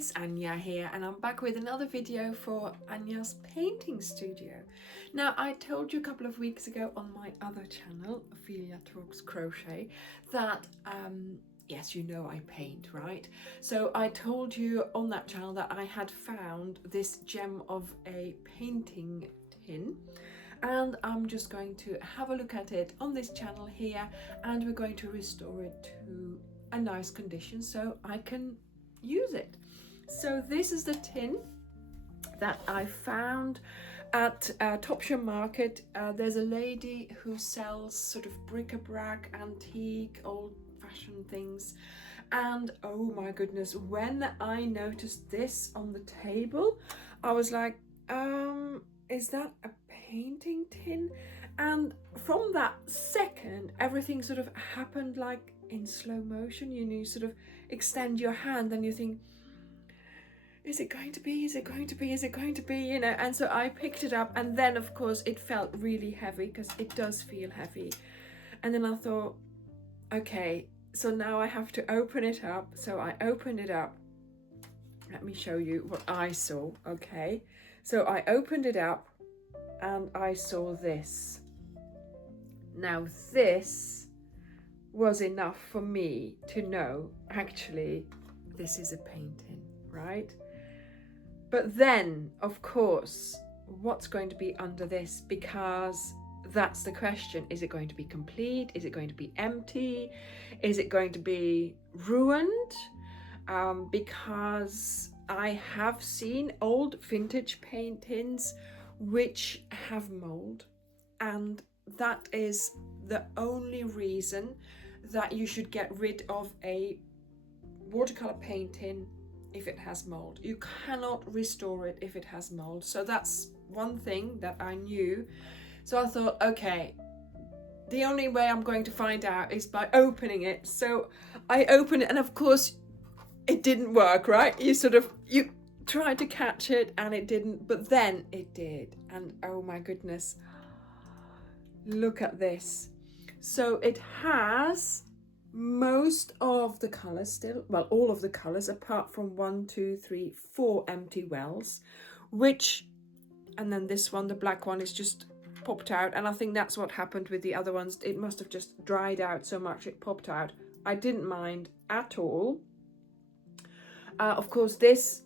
it's Anja here, and I'm back with another video for Anja's painting studio. Now, I told you a couple of weeks ago on my other channel, Ophelia Talks Crochet, that yes, you know I paint, right? So I told you on that channel that I had found this gem of a painting tin, and I'm just going to have a look at it on this channel here, and we're going to restore it to a nice condition so I can use it. So this is the tin that I found at Topshire Market. There's a lady who sells sort of bric-a-brac, antique, old-fashioned things, and oh my goodness, when I noticed this on the table, I was like, is that a painting tin? And from that second, everything sort of happened like in slow motion. You know, you sort of extend your hand and you think, is it going to be, is it going to be, is it going to be, you know? And so I picked it up, and then of course it felt really heavy, because it does feel heavy. And then I thought, okay, so now I have to open it up. So I opened it up. Let me show you what I saw. Okay, so I opened it up and I saw this. Now this was enough for me to know, actually, this is a painting, right? But then, of course, what's going to be under this? Because that's the question. Is it going to be complete? Is it going to be empty? Is it going to be ruined? Because I have seen old vintage paintings which have mold, and that is the only reason that you should get rid of a watercolor painting if it has mold. You cannot restore it if it has mold. So that's one thing that I knew. So I thought, okay, the only way I'm going to find out is by opening it. So I opened it, and of course it didn't work, right? You tried to catch it and it didn't, but then it did. And oh my goodness, look at this. So it has most of the colors still, well, all of the colors apart from 1, 2, 3, 4 empty wells, which, and then this one, the black one, is just popped out. And I think that's what happened with the other ones. It must have just dried out so much it popped out. I didn't mind at all. Of course, this,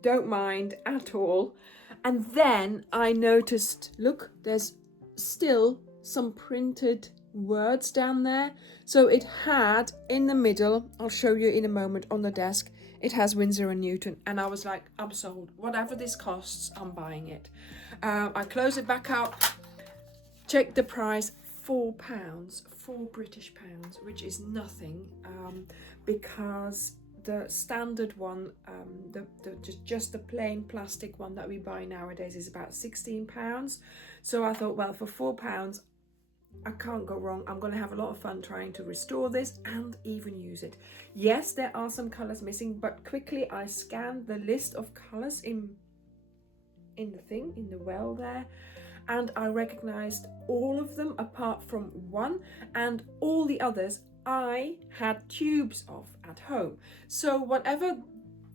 don't mind at all. And then I noticed, look, there's still some printed words down there. So it had in the middle, I'll show you in a moment, on the desk, it has Winsor and Newton, and I was like, I'm sold. Whatever this costs, I'm buying it. I close it back up, check the price, £4, 4 British pounds, which is nothing, because the standard one, just the plain plastic one that we buy nowadays, is about £16. So I thought, well, for £4, I can't go wrong. I'm going to have a lot of fun trying to restore this and even use it. Yes, there are some colors missing, but quickly I scanned the list of colors in the well there, and I recognized all of them apart from one, and all the others I had tubes of at home. So whatever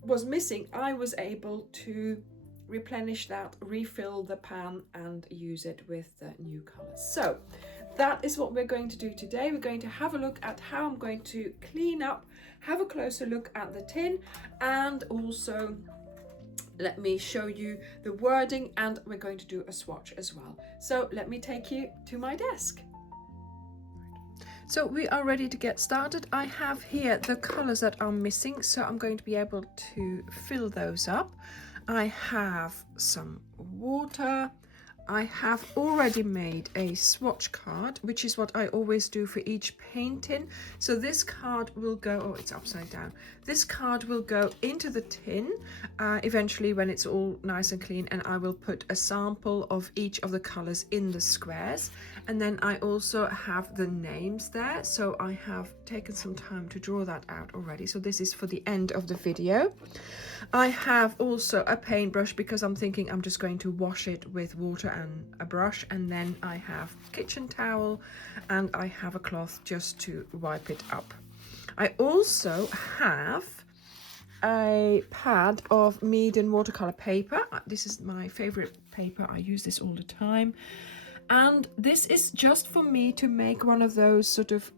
was missing, I was able to replenish that, refill the pan, and use it with the new colors. So that is what we're going to do today. We're going to have a look at how I'm going to clean up, have a closer look at the tin, and also let me show you the wording, and we're going to do a swatch as well. So let me take you to my desk. So we are ready to get started. I have here the colors that are missing, so I'm going to be able to fill those up. I have some water. I have already made a swatch card, which is what I always do for each painting. So this card will go, oh, it's upside down. This card will go into the tin eventually when it's all nice and clean, and I will put a sample of each of the colors in the squares. And then I also have the names there, so I have taken some time to draw that out already. So this is for the end of the video. I have also a paintbrush, because I'm thinking I'm just going to wash it with water and a brush, and then I have kitchen towel and I have a cloth just to wipe it up. I also have a pad of Meeden watercolor paper. This is my favorite paper. I use this all the time. And this is just for me to make one of those sort of,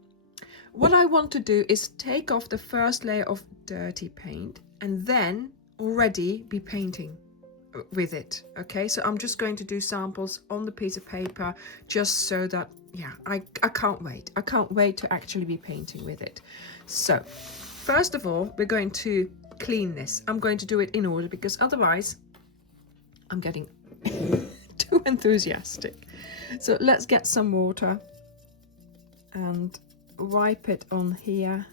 what I want to do is take off the first layer of dirty paint and then already be painting with it. Okay, so I'm just going to do samples on the piece of paper just so that, yeah, I can't wait. I can't wait to actually be painting with it. So first of all, we're going to clean this. I'm going to do it in order because otherwise I'm getting too enthusiastic. So let's get some water and wipe it on here.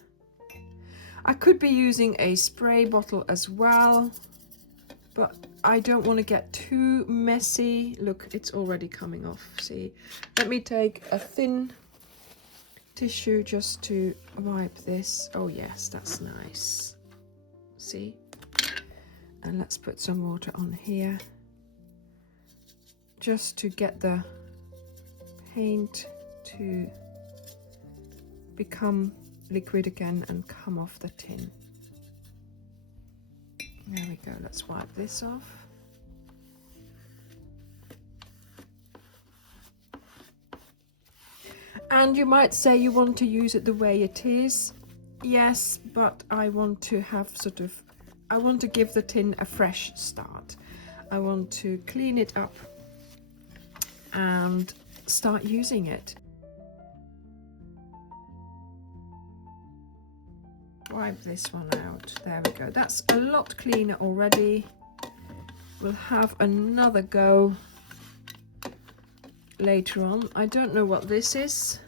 I could be using a spray bottle as well, but I don't want to get too messy. Look, it's already coming off. See, let me take a thin tissue just to wipe this. Oh yes, that's nice. See, and let's put some water on here just to get the paint to become liquid again and come off the tin. There we go, let's wipe this off. And you might say you want to use it the way it is. Yes, but I want to have sort of, I want to give the tin a fresh start. I want to clean it up and start using it. Wipe this one out. There we go. That's a lot cleaner already. We'll have another go later on. I don't know what this is.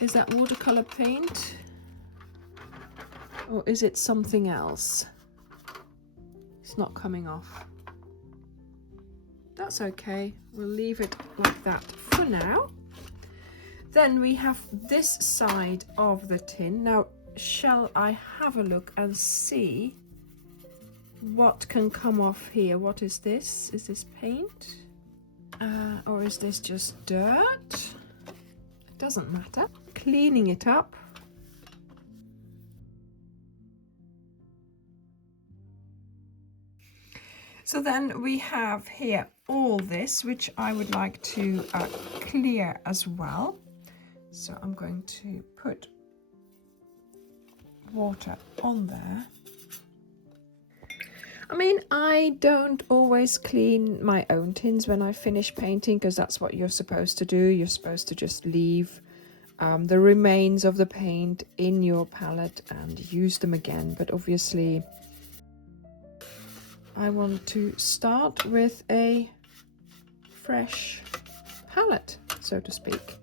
Is that watercolor paint? Or is it something else? It's not coming off. That's okay. We'll leave it like that for now. Then we have this side of the tin. Now, shall I have a look and see what can come off here? What is this? Is this paint? Or is this just dirt? It doesn't matter. Cleaning it up. So then we have here all this, which I would like to clear as well. So I'm going to put water on there. I mean, I don't always clean my own tins when I finish painting because that's what you're supposed to do. You're supposed to just leave the remains of the paint in your palette and use them again. But obviously, I want to start with a fresh palette, so to speak.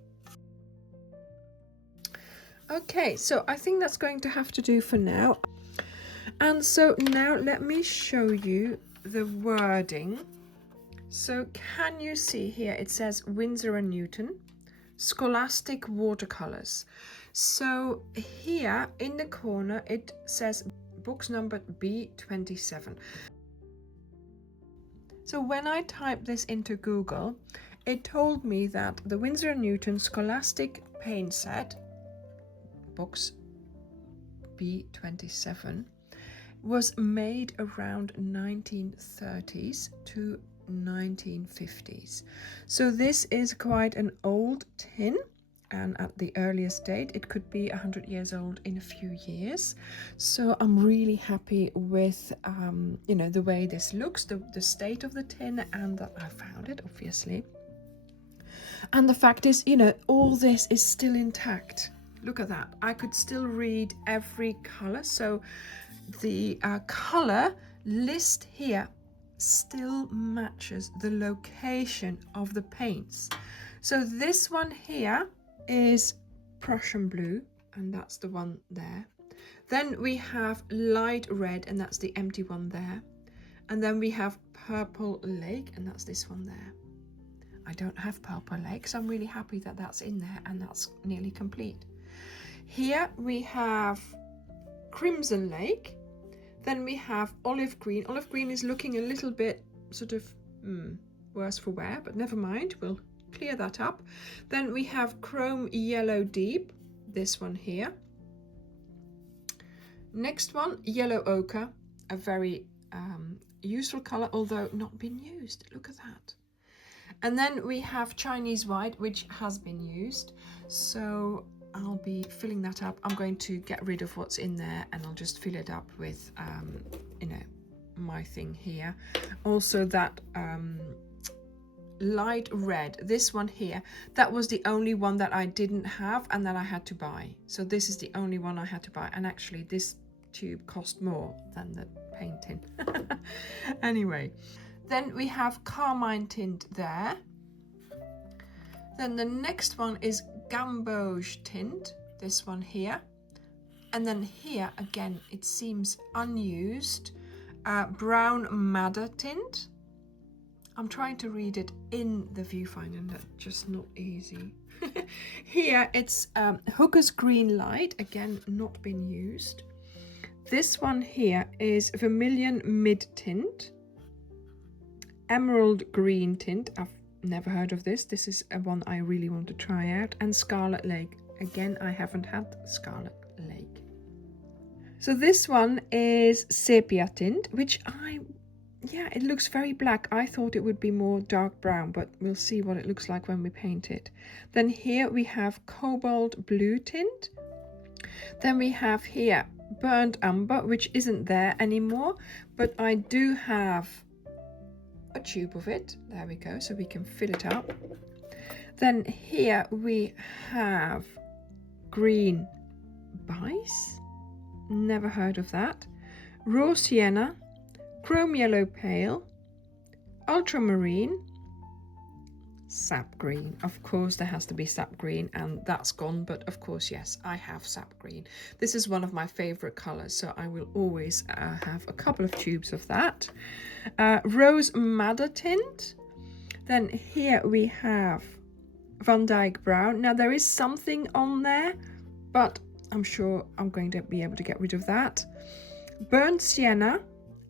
Okay, so I think that's going to have to do for now. And so now let me show you the wording. So can you see here, it says Winsor and Newton, Scholastic Watercolors. So here in the corner, it says books numbered B27. So when I typed this into Google, it told me that the Winsor and Newton Scholastic Paint Set, books B27, was made around 1930s to 1950s. So this is quite an old tin, and at the earliest date it could be 100 years old in a few years. So I'm really happy with you know, the way this looks, the state of the tin, and that I found it, obviously. And the fact is, you know, all this is still intact. Look at that. I could still read every color. So the color list here still matches the location of the paints. So this one here is Prussian blue, and that's the one there. Then we have light red, and that's the empty one there. And then we have purple lake, and that's this one there. I don't have purple lake, so I'm really happy that that's in there, and that's nearly complete. Here we have crimson lake. Then we have olive green. Olive green is looking a little bit sort of worse for wear, but never mind, we'll clear that up. Then we have chrome yellow deep, this one here. Next one, yellow ochre, a very useful color, although not been used. Look at that. And then we have Chinese white, which has been used. So I'll be filling that up. I'm going to get rid of what's in there and I'll just fill it up with, my thing here. Also that light red, this one here, that was the only one that I didn't have and that I had to buy. So this is the only one I had to buy. And actually this tube cost more than the painting. Anyway. Then we have carmine tint there. Then the next one is gamboge tint, this one here. And then here, again, it seems unused, brown madder tint. I'm trying to read it in the viewfinder, and that's just not easy. Here it's hooker's green light, again, not been used. This one here is vermilion mid tint. Emerald green tint, I've never heard of this. This is a one I really want to try out. And Scarlet Lake. Again, I haven't had Scarlet Lake. So this one is sepia tint, which it looks very black. I thought it would be more dark brown, but we'll see what it looks like when we paint it. Then here we have cobalt blue tint. Then we have here burnt umber, which isn't there anymore, but I do have a tube of it. There we go, so we can fill it up. Then here we have green bice, never heard of that. Raw sienna, chrome yellow pale, ultramarine, sap green. Of course there has to be sap green, and that's gone, but of course, yes, I have sap green. This is one of my favorite colors, so I will always have a couple of tubes of that. Rose madder tint. Then here we have Van Dyke brown. Now there is something on there, but I'm sure I'm going to be able to get rid of that. Burnt sienna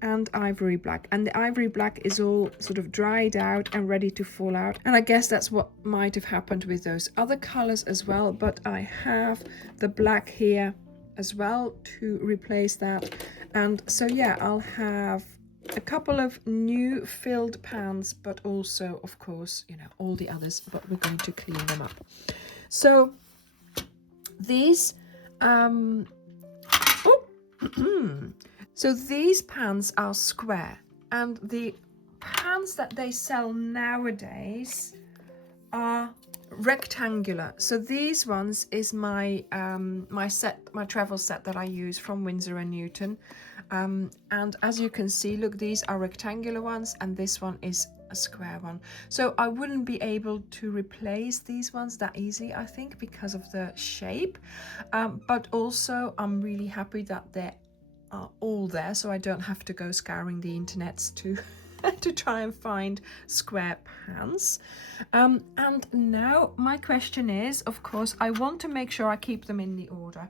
and ivory black, and the ivory black is all sort of dried out and ready to fall out, and I guess that's what might have happened with those other colors as well, but I have the black here as well to replace that. And so yeah, I'll have a couple of new filled pans, but also of course, you know, all the others, but we're going to clean them up. So these so these pans are square, and the pans that they sell nowadays are rectangular. So these ones is my my travel set that I use from Winsor and Newton, and as you can see, look, these are rectangular ones and this one is a square one. So I wouldn't be able to replace these ones that easily, I think, because of the shape, but also I'm really happy that they're all there, so I don't have to go scouring the internets to to try and find square pans. And now my question is, of course, I want to make sure I keep them in the order.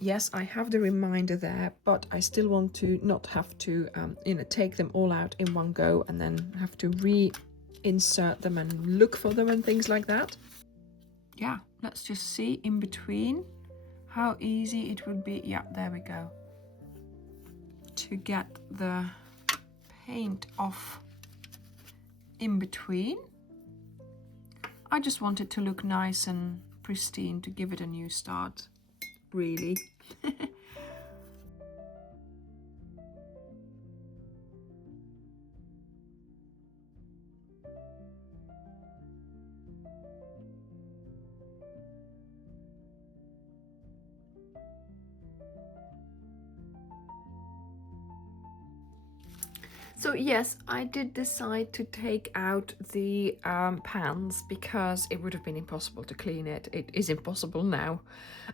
Yes, I have the reminder there, but I still want to not have to take them all out in one go and then have to reinsert them and look for them and things like that. Yeah, let's just see in between how easy it would be. Yeah, there we go. To get the paint off in between. I just want it to look nice and pristine to give it a new start, really. So yes, I did decide to take out the pans because it would have been impossible to clean it. It is impossible now.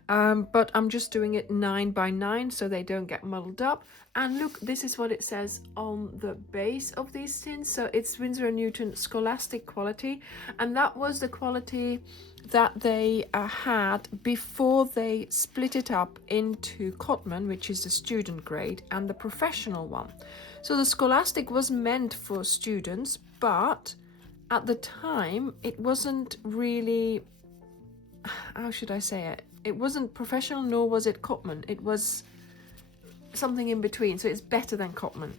But I'm just doing it 9 by 9 so they don't get muddled up. And look, this is what it says on the base of these tins. So it's Winsor and Newton Scholastic quality. And that was the quality that they had before they split it up into Cotman, which is the student grade, and the professional one. So the Scholastic was meant for students, but at the time it wasn't really, how should I say it? It wasn't professional, nor was it Cotman. It was something in between, so it's better than Cotman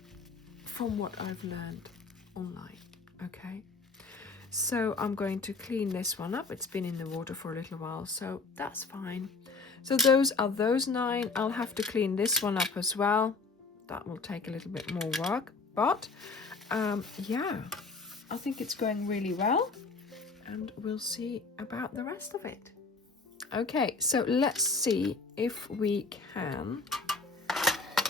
from what I've learned online. Okay, so I'm going to clean this one up. It's been in the water for a little while, so that's fine. So those are those 9. I'll have to clean this one up as well. That will take a little bit more work, but yeah, I think it's going really well, and we'll see about the rest of it. Okay, so let's see if we can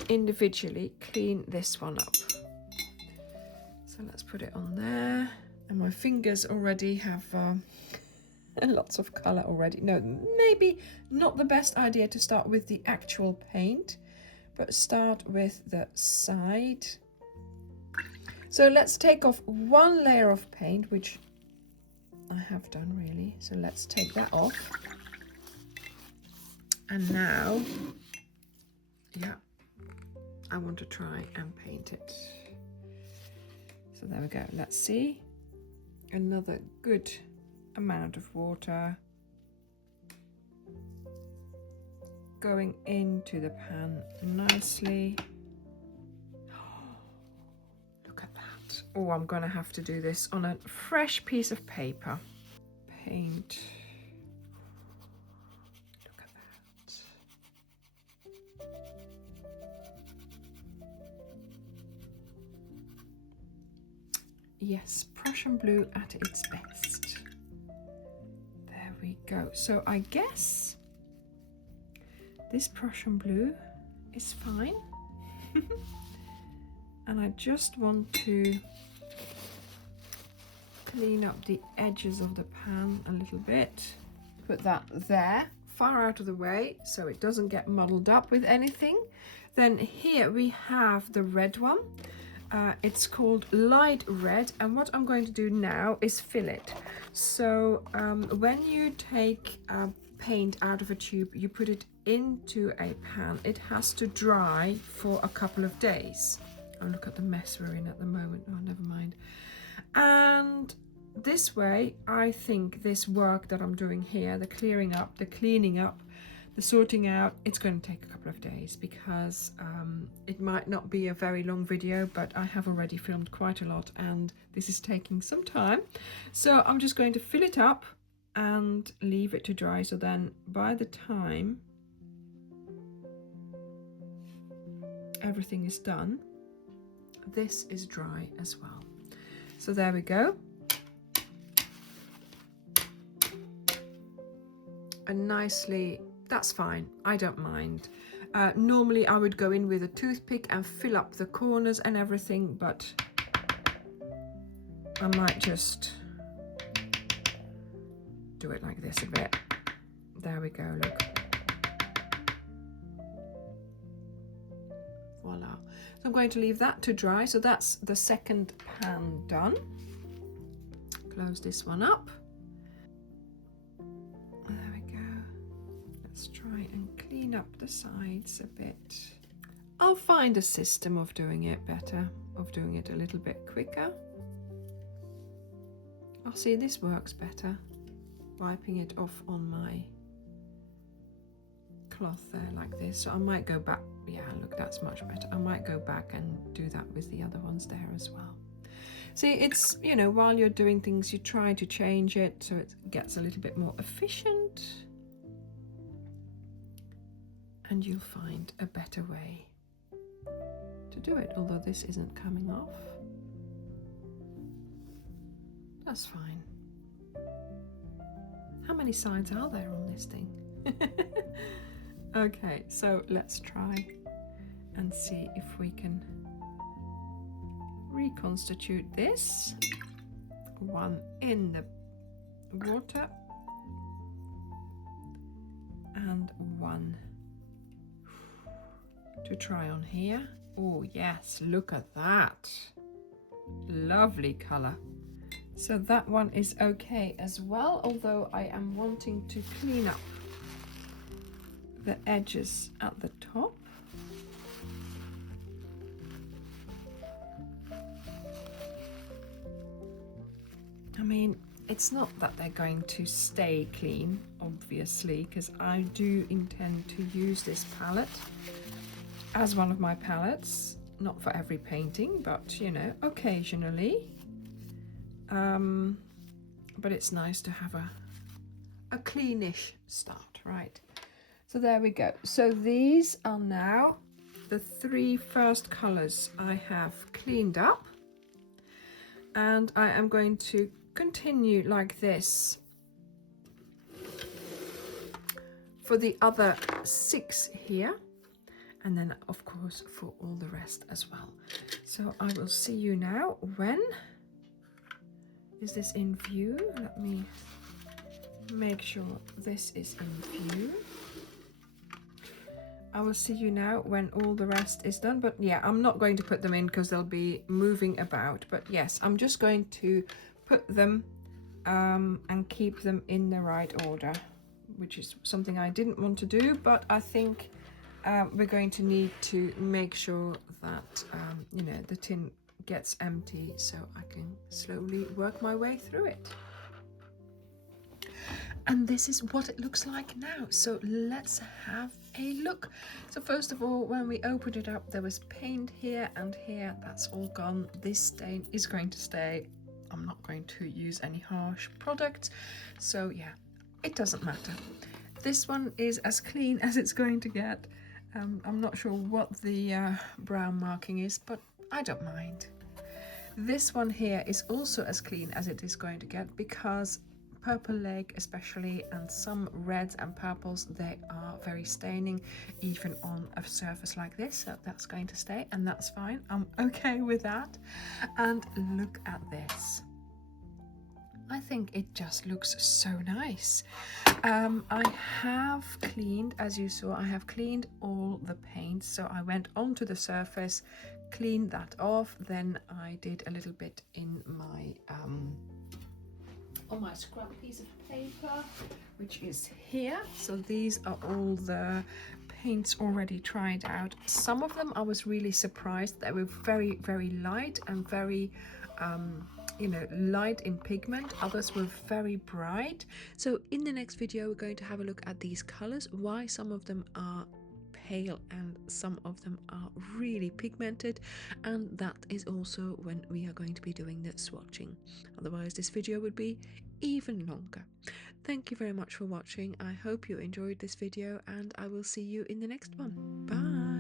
individually clean this one up. So let's put it on there, and my fingers already have lots of color already. No, maybe not the best idea to start with the actual paint, but start with the side. So let's take off 1 layer of paint, which I have done really. So let's take that off. And now, yeah, I want to try and paint it. So there we go. Let's see. Another good amount of water going into the pan nicely. Look at that. Oh, I'm gonna have to do this on a fresh piece of paper. Paint. Look at that. Yes, Prussian blue at its best. There we go. So I guess this Prussian blue is fine. And I just want to clean up the edges of the pan a little bit. Put that there, far out of the way, so it doesn't get muddled up with anything. Then here we have the red one. It's called light red, and what I'm going to do now is fill it. So when you take paint out of a tube, you put it into a pan. It has to dry for a couple of days. Oh, look at the mess we're in at the moment. Oh, never mind. And this way, I think this work that I'm doing here, the clearing up, the cleaning up, the sorting out, it's going to take a couple of days, because it might not be a very long video, but I have already filmed quite a lot and this is taking some time. So I'm just going to fill it up and leave it to dry, so then by the time everything is done, this is dry as well. So there we go. And nicely, that's fine, I don't mind. Normally I would go in with a toothpick and fill up the corners and everything, but I might just do it like this a bit. There we go, look. Voila. So I'm going to leave that to dry. So that's the second pan done. Close this one up. There we go. Let's try and clean up the sides a bit. I'll find a system of doing it better, of doing it a little bit quicker. I'll see, this works better. Wiping it off on my cloth there like this. So I might go back. Yeah, look, that's much better. I might go back and do that with the other ones there as well. See, it's, you know, while you're doing things, you try to change it so it gets a little bit more efficient, and you'll find a better way to do it. Although this isn't coming off, that's fine. How many sides are there on this thing? Okay, so let's try and see if we can reconstitute this. One in the water and one to try on here. Oh yes, look at that. Lovely colour. So that one is okay as well, although I am wanting to clean up the edges at the top. I mean, it's not that they're going to stay clean, obviously, because I do intend to use this palette as one of my palettes, not for every painting, but you know, occasionally. But it's nice to have a cleanish start, right? So there we go. So these are now the 3 first colors I have cleaned up, and I am going to continue like this for the other 6 here, and then of course for all the rest as well. So I will see you now. When is this in view? Let me make sure this is in view. I will see you now when all the rest is done. But yeah, I'm not going to put them in because they'll be moving about. But yes, I'm just going to put them and keep them in the right order, which is something I didn't want to do, but I think we're going to need to make sure that you know, the tin gets empty so I can slowly work my way through it. And this is what it looks like now. So let's have a look. So first of all, when we opened it up, there was paint here and here. That's all gone. This stain is going to stay. I'm not going to use any harsh products. So yeah, it doesn't matter. This one is as clean as it's going to get. I'm not sure what the brown marking is, but I don't mind. This one here is also as clean as it is going to get, because purple leg especially, and some reds and purples, they are very staining even on a surface like this, so that's going to stay, and that's fine. I'm okay with that. And look at this. I think it just looks so nice. I have cleaned, as you saw, I have cleaned all the paint. So I went onto the surface, cleaned that off, then I did a little bit in my on my scrap piece of paper, which is here. So these are all the paints already tried out. Some of them I was really surprised. They were very, very light and very you know, light in pigment. Others were very bright. So in the next video we're going to have a look at these colors, why some of them are pale and some of them are really pigmented, and that is also when we are going to be doing the swatching. Otherwise this video would be even longer. Thank you very much for watching. I hope you enjoyed this video, and I will see you in the next one. Bye.